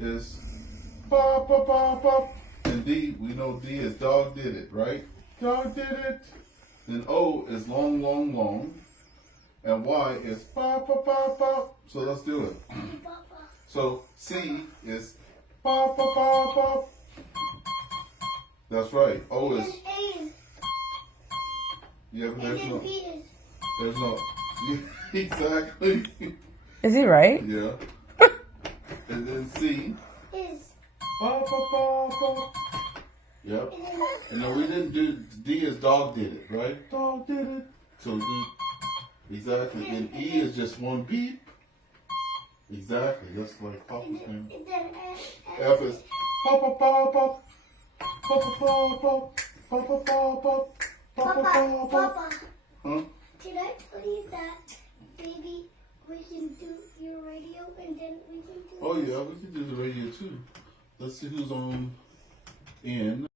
is pop, pop, pop, pop. And D, we know D is dog did it, right? Dog did it. Then O is long, long, long. And Y is pop, pop, pop, pop. So let's do it. So C is pop, pop, pop, pop. That's right. O is. Yeah, but there's no. There's no. Exactly. Is he right? Yeah. And then C. Is. Pop, pop, pop, pop. Yep. And then we didn't do D is dog did it, right? Dog did it. So D. Exactly. And E is just one beep. Exactly. That's like Papa's name. F is pop, pop, pop, pop. Pop, pop, pop, pop. Pop, pop, pop, pop. Pop, pop, pop. Huh? Did I tell you that maybe we can do your radio and then we can do Oh yeah, we can do the radio too. Let's see who's on in.